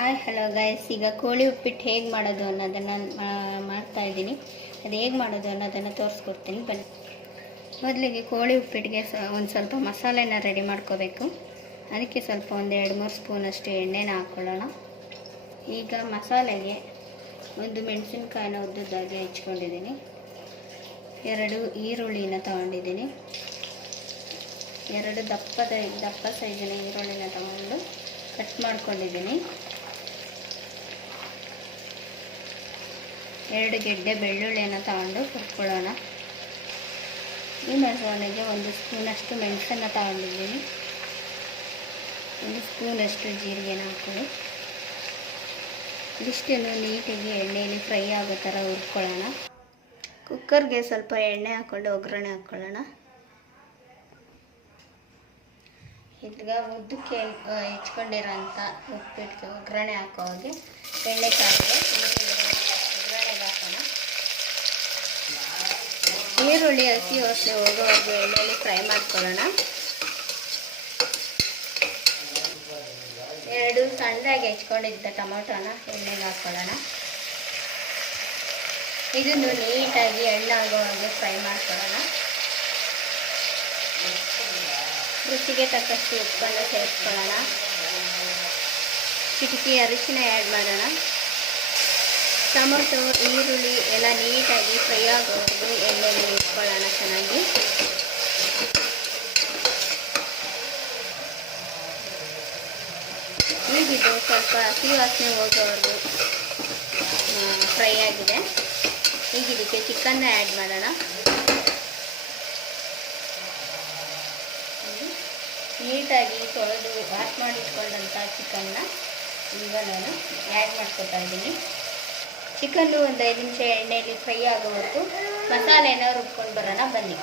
Hi hello guys, ಈಗ ಕೋಳಿ ಉಪ್ಪಿಟ್ಟು ಹೇಗೆ ಮಾಡೋದು ಅನ್ನೋದನ್ನು ಮಾಡ್ತಾ ಇದ್ದೀನಿ. ಅದು ಹೇಗೆ ಮಾಡೋದು ಅನ್ನೋದನ್ನು ತೋರಿಸ್ಕೊಡ್ತೀನಿ ಬನ್ನಿ. ಮೊದಲಿಗೆ ಕೋಳಿ ಉಪ್ಪಿಟ್ಟಿಗೆ ಒಂದು ಸ್ವಲ್ಪ ಮಸಾಲೆನ ರೆಡಿ ಮಾಡ್ಕೋಬೇಕು. ಅದಕ್ಕೆ ಸ್ವಲ್ಪ ಒಂದು 2-3 ಸ್ಪೂನಷ್ಟು ಎಣ್ಣೆನ ಹಾಕ್ಕೊಳ್ಳೋಣ. ಈಗ ಮಸಾಲೆಗೆ ಒಂದು ಮೆಣಸಿನ್ಕಾಯಿನ ಉದ್ದುದ್ದಾಗಿ ಹೆಚ್ಕೊಂಡಿದ್ದೀನಿ, 2 ಈರುಳ್ಳಿನ ತೊಗೊಂಡಿದ್ದೀನಿ, 2 ದಪ್ಪ ಸೈಜಿನ ಈರುಳ್ಳಿನ ತಗೊಂಡು ಕಟ್ ಮಾಡ್ಕೊಂಡಿದ್ದೀನಿ, 2 ಗೆಡ್ಡೆ ಬೆಳ್ಳುಳ್ಳಿಯನ್ನು ತಗೊಂಡು ಹುರ್ಕೊಳ್ಳೋಣ. ಈ ಮಸಾಲೆಗೆ 1 ಸ್ಪೂನಷ್ಟು ಮೆಣಸನ್ನು ತಗೊಂಡಿದ್ದೀನಿ, 1 ಸ್ಪೂನಷ್ಟು ಜೀರಿಗೆನ ಹಾಕ್ಕೊಳ್ಳಿ. ಇದಿಷ್ಟನ್ನು ನೀಟಾಗಿ ಎಣ್ಣೆಯಲ್ಲಿ ಫ್ರೈ ಆಗೋ ಥರ ಹುರ್ಕೊಳ್ಳೋಣ. ಕುಕ್ಕರ್ಗೆ ಸ್ವಲ್ಪ ಎಣ್ಣೆ ಹಾಕ್ಕೊಂಡು ಒಗ್ಗರಣೆ ಹಾಕ್ಕೊಳ್ಳೋಣ. ಈಗ ಉದ್ದಕ್ಕೆ ಹೆಚ್ಕೊಂಡಿರೋಂಥ ಉಪ್ಪಿಟ್ಟು ಒಗ್ಗರಣೆ ಹಾಕೋ ಹಾಗೆ ಎಣ್ಣೆ ಕಾಯಿಗೆ ಒಗ್ಗರಣೆಗೆ ಹಾಕೋಣ. ಈರುಳ್ಳಿ ಹಸಿ ವಾಸನೆ ಹೋಗೋವರೆಗೂ ಎಣ್ಣೆಯಲ್ಲಿ ಫ್ರೈ ಮಾಡ್ಕೊಳ್ಳೋಣ. 2 ಸಣ್ಣದಾಗಿ ಹೆಚ್ಕೊಂಡಿದ್ದ ಟೊಮೊಟೊನ ಎಣ್ಣೆಗೆ ಹಾಕ್ಕೊಳ್ಳೋಣ. ಇದನ್ನು ನೀಟಾಗಿ ಎಣ್ಣಾಗೋ ಹಾಗೆ ಫ್ರೈ ಮಾಡ್ಕೊಳ್ಳೋಣ. ರುಚಿಗೆ ತಕ್ಕಷ್ಟು ಉಪ್ಪನ್ನು ಸೇರಿಸ್ಕೊಳ್ಳೋಣ. ಚಿಟಿಕೆ ಅರಿಶಿನ ಆ್ಯಡ್ ಮಾಡೋಣ. ಟೊಮೊಟೊ ಈರುಳ್ಳಿ ಎಲ್ಲ ನೀಟಾಗಿ ಫ್ರೈ ಆಗೋವರೆಗೂ ಎಣ್ಣೆಯಲ್ಲಿ ಇಟ್ಕೊಳ್ಳೋಣ ಚೆನ್ನಾಗಿ. ಈಗಿದು ಸ್ವಲ್ಪ ಹಸಿ ವಾಸನೆ ಹೋಗೋವರೆಗೂ ಫ್ರೈ ಆಗಿದೆ. ಈಗ ಇದಕ್ಕೆ ಚಿಕನ್ನ ಆ್ಯಡ್ ಮಾಡೋಣ. ನೀಟಾಗಿ ತೊಳೆದು ವಾಶ್ ಮಾಡಿಟ್ಕೊಂಡಂಥ ಚಿಕನ್ನ ಈಗ ನಾನು ಆ್ಯಡ್ ಮಾಡ್ಕೊತಾ ಇದ್ದೀನಿ. ಚಿಕನ್ನು ಒಂದು 5 ನಿಮಿಷ ಎಣ್ಣೆಯಲ್ಲಿ ಫ್ರೈ ಆಗೋವರೆಗೂ ಮಸಾಲೆನ ರುಬ್ಕೊಂಡು ಬರೋಣ ಬನ್ನಿ.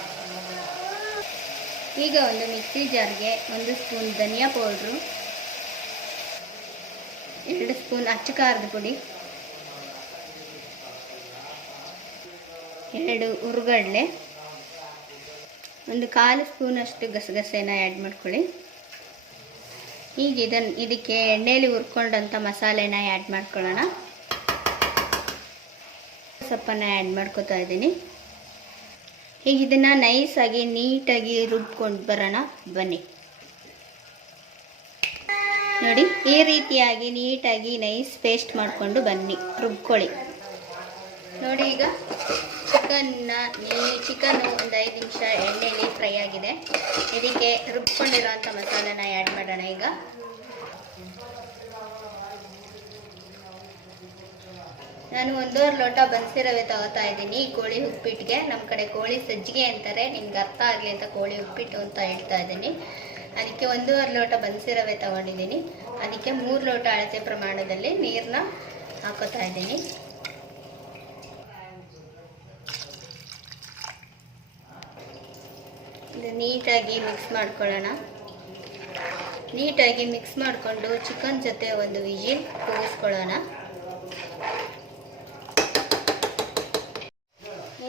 ಈಗ ಒಂದು ಮಿಕ್ಸಿ ಜಾರ್ಗೆ 1 ಸ್ಪೂನ್ ಧನಿಯಾ ಪೌಡ್ರು, 2 ಸ್ಪೂನ್ ಅಚ್ಚ ಖಾರದ ಪುಡಿ, 2 ಹುರ್ಗಡ್ಲೆ, 1 1/4 ಸ್ಪೂನಷ್ಟು ಗಸಗಸೆನ ಆ್ಯಡ್ ಮಾಡ್ಕೊಳ್ಳಿ. ಈಗ ಇದಕ್ಕೆ ಎಣ್ಣೆಯಲ್ಲಿ ಹುರ್ಕೊಂಡಂಥ ಮಸಾಲೆನ ಆ್ಯಡ್ ಮಾಡ್ಕೊಳ್ಳೋಣ. ಸೊಪ್ಪನ್ನು ಆ್ಯಡ್ ಮಾಡ್ಕೊತಾ ಇದ್ದೀನಿ. ಈಗ ಇದನ್ನು ನೈಸಾಗಿ ನೀಟಾಗಿ ರುಬ್ಕೊಂಡು ಬರೋಣ ಬನ್ನಿ. ನೋಡಿ, ಈ ರೀತಿಯಾಗಿ ನೀಟಾಗಿ ನೈಸ್ ಪೇಸ್ಟ್ ಮಾಡಿಕೊಂಡು ಬನ್ನಿ, ರುಬ್ಕೊಳ್ಳಿ. ನೋಡಿ, ಈಗ ಚಿಕನ್ನು ಒಂದು 5 ನಿಮಿಷ ಎಣ್ಣೆಯಲ್ಲಿ ಫ್ರೈ ಆಗಿದೆ. ಇದಕ್ಕೆ ರುಬ್ಕೊಂಡಿರೋಂಥ ಮಸಾಲೆನ ಆ್ಯಡ್ ಮಾಡೋಣ. ಈಗ ನಾನು 1.5 ಲೋಟ ಬನ್ಸಿ ರವೆ ತಗೋತಾ ಇದ್ದೀನಿ ಕೋಳಿ ಉಪ್ಪಿಟ್ಟಿಗೆ. ನಮ್ಮ ಕಡೆ ಕೋಳಿ ಸಜ್ಜಿಗೆ ಅಂತಾರೆ, ನಿಮ್ಗೆ ಅರ್ಥ ಆಗಲಿ ಅಂತ ಕೋಳಿ ಉಪ್ಪಿಟ್ಟು ಅಂತ ಹೇಳ್ತಾ ಇದ್ದೀನಿ. ಅದಕ್ಕೆ 1.5 ಲೋಟ ಬನ್ಸಿ ರವೆ ತಗೊಂಡಿದ್ದೀನಿ. ಅದಕ್ಕೆ 3 ಲೋಟ ಅಳತೆ ಪ್ರಮಾಣದಲ್ಲಿ ನೀರನ್ನ ಹಾಕೋತಾ ಇದ್ದೀನಿ. ಇದು ನೀಟಾಗಿ ಮಿಕ್ಸ್ ಮಾಡ್ಕೊಳ್ಳೋಣ. ನೀಟಾಗಿ ಮಿಕ್ಸ್ ಮಾಡಿಕೊಂಡು ಚಿಕನ್ ಜೊತೆ 1 ವಿಜಿಲ್ ಕೂಗಿಸ್ಕೊಳ್ಳೋಣ.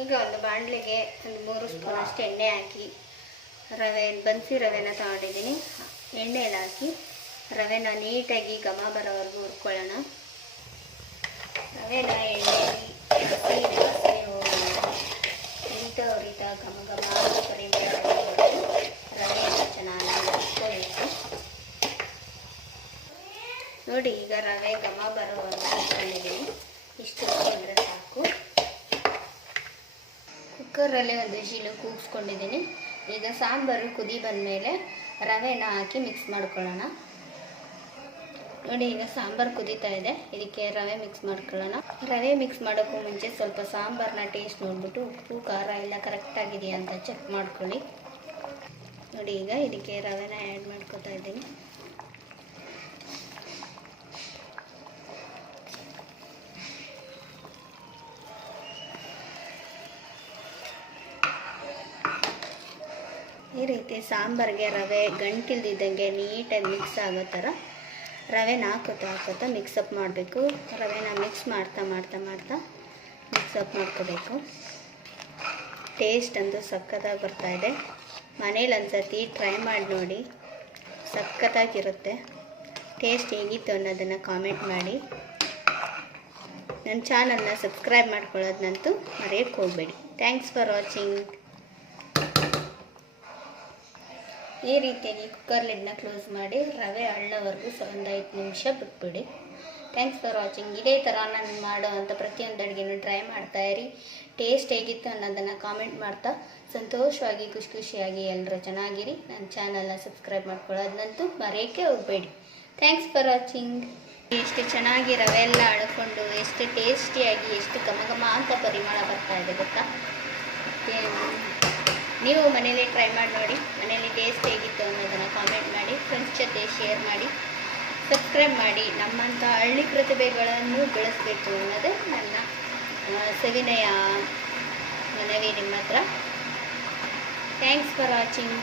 ಈಗ ಒಂದು ಬಾಣಲೆಗೆ 3 ಸ್ಪೂನಷ್ಟು ಎಣ್ಣೆ ಹಾಕಿ ಬನ್ಸಿ ರವೆನ ತಗೊಂಡಿದ್ದೀನಿ. ಎಣ್ಣೆಯಲ್ಲಿ ಹಾಕಿ ರವೆನ ನೀಟಾಗಿ ಘಮ ಬರೋವರೆಗೂ ಹುರ್ಕೊಳ್ಳೋಣ. ರವೆನ ಎಣ್ಣೆಯಲ್ಲಿ ಉರಿತಾ ಘಮ ಘಮ ರವೆಯನ್ನು ಚೆನ್ನಾಗಿ ಹುರ್ಕೋಬೇಕು. ನೋಡಿ, ಈಗ ರವೆ ಘಮ ಬರೋವರೆಗೂ ಹುರ್ಕೊಂಡಿದ್ದೀನಿ. ಇಷ್ಟು ಹುರ್ಕೊಂಡ್ರೆ ಸಾಕು. ಕುಕ್ಕರಲ್ಲಿ 1 ವಿಜಿಲ್ ಕೂಗಿಸ್ಕೊಂಡಿದ್ದೀನಿ. ಈಗ ಸಾಂಬಾರು ಕುದಿ ಬಂದಮೇಲೆ ರವೆನ ಹಾಕಿ ಮಿಕ್ಸ್ ಮಾಡ್ಕೊಳ್ಳೋಣ. ನೋಡಿ, ಈಗ ಸಾಂಬಾರು ಕುದೀತಾ ಇದೆ. ಇದಕ್ಕೆ ರವೆ ಮಿಕ್ಸ್ ಮಾಡ್ಕೊಳ್ಳೋಣ. ರವೆ ಮಿಕ್ಸ್ ಮಾಡೋಕ್ಕೂ ಮುಂಚೆ ಸ್ವಲ್ಪ ಸಾಂಬಾರನ್ನ ಟೇಸ್ಟ್ ನೋಡಿಬಿಟ್ಟು ಉಪ್ಪು ಖಾರ ಎಲ್ಲ ಕರೆಕ್ಟಾಗಿದೆಯಾ ಅಂತ ಚೆಕ್ ಮಾಡ್ಕೊಳ್ಳಿ. ನೋಡಿ, ಈಗ ಇದಕ್ಕೆ ರವೆನ ಆ್ಯಡ್ ಮಾಡ್ಕೊತಾ ಇದ್ದೀನಿ. ಈ ರೀತಿ ಸಾಂಬಾರಿಗೆ ರವೆ ಗಂಟಿಲ್ದಿದ್ದಂಗೆ ನೀಟಾಗಿ ಮಿಕ್ಸ್ ಆಗೋ ಥರ ರವೆನ ಹಾಕೋತಾ ಮಿಕ್ಸಪ್ ಮಾಡಬೇಕು. ರವೆನ ಮಿಕ್ಸ್ ಮಾಡ್ತಾ ಮಿಕ್ಸಪ್ ಮಾಡ್ಕೋಬೇಕು. ಟೇಸ್ಟ್ ಅಂತೂ ಸಖತ್ತಾಗಿ ಬರ್ತಾಯಿದೆ. ಮನೇಲಿ ಒಂದು ಸರ್ತಿ ಟ್ರೈ ಮಾಡಿ ನೋಡಿ, ಸಖತ್ತಾಗಿರುತ್ತೆ. ಟೇಸ್ಟ್ ಹೇಗಿತ್ತು ಅನ್ನೋದನ್ನು ಕಾಮೆಂಟ್ ಮಾಡಿ. ನನ್ನ ಚಾನಲ್ನ ಸಬ್ಸ್ಕ್ರೈಬ್ ಮಾಡ್ಕೊಳ್ಳೋದನ್ನಂತೂ ಮರೆಯೋಕ್ಕೆ ಹೋಗಬೇಡಿ. Thanks for watching. ಈ ರೀತಿಯಾಗಿ ಕುಕ್ಕರ್ ಲಿಡ್ನ ಕ್ಲೋಸ್ ಮಾಡಿ ರವೆ ಅಳ್ಳವರೆಗೂ ಒಂದು 5 ನಿಮಿಷ ಬಿಟ್ಬಿಡಿ. Thanks for watching. ಇದೇ ಥರ ನಾನು ಮಾಡೋವಂಥ ಪ್ರತಿಯೊಂದು ಅಡುಗೆನೂ ಟ್ರೈ ಮಾಡ್ತಾಯಿರಿ. ಟೇಸ್ಟ್ ಹೇಗಿತ್ತು ಅನ್ನೋದನ್ನು ಕಾಮೆಂಟ್ ಮಾಡ್ತಾ ಸಂತೋಷವಾಗಿ ಖುಷಿಯಾಗಿ ಎಲ್ಲರೂ ಚೆನ್ನಾಗಿರಿ. ನನ್ನ ಚಾನಲ್ನ ಸಬ್ಸ್ಕ್ರೈಬ್ ಮಾಡ್ಕೊಳ್ಳೋದನ್ನಂತೂ ಮರೆಯೋಕ್ಕೆ ಹೋಗಬೇಡಿ. Thanks for watching. ಎಷ್ಟು ಚೆನ್ನಾಗಿ ರವೆ ಎಲ್ಲ ಅಳ್ಕೊಂಡು ಎಷ್ಟು ಟೇಸ್ಟಿಯಾಗಿ ಎಷ್ಟು ಘಮ ಅಂತ ಪರಿಮಳ ಬರ್ತಾ ಇದೆ ಗೊತ್ತಾ. ನೀವು ಮನೇಲಿ ಟ್ರೈ ಮಾಡಿ ನೋಡಿ. ಮನೇಲಿ ಟೇಸ್ಟ್ ಹೇಗಿತ್ತು ಅನ್ನೋದನ್ನು ಕಾಮೆಂಟ್ ಮಾಡಿ, ಫ್ರೆಂಡ್ಸ್ ಜೊತೆ ಶೇರ್ ಮಾಡಿ, ಸಬ್ಸ್ಕ್ರೈಬ್ ಮಾಡಿ. ನಮ್ಮಂಥ ಹಳ್ಳಿ ಪ್ರತಿಭೆಗಳನ್ನು ಬೆಳೆಸಬೇಕು ಅನ್ನೋದೇ ನನ್ನ ಸವಿನಯ ಮನವಿ ನಿಮ್ಮ ಹತ್ರ. Thanks for watching.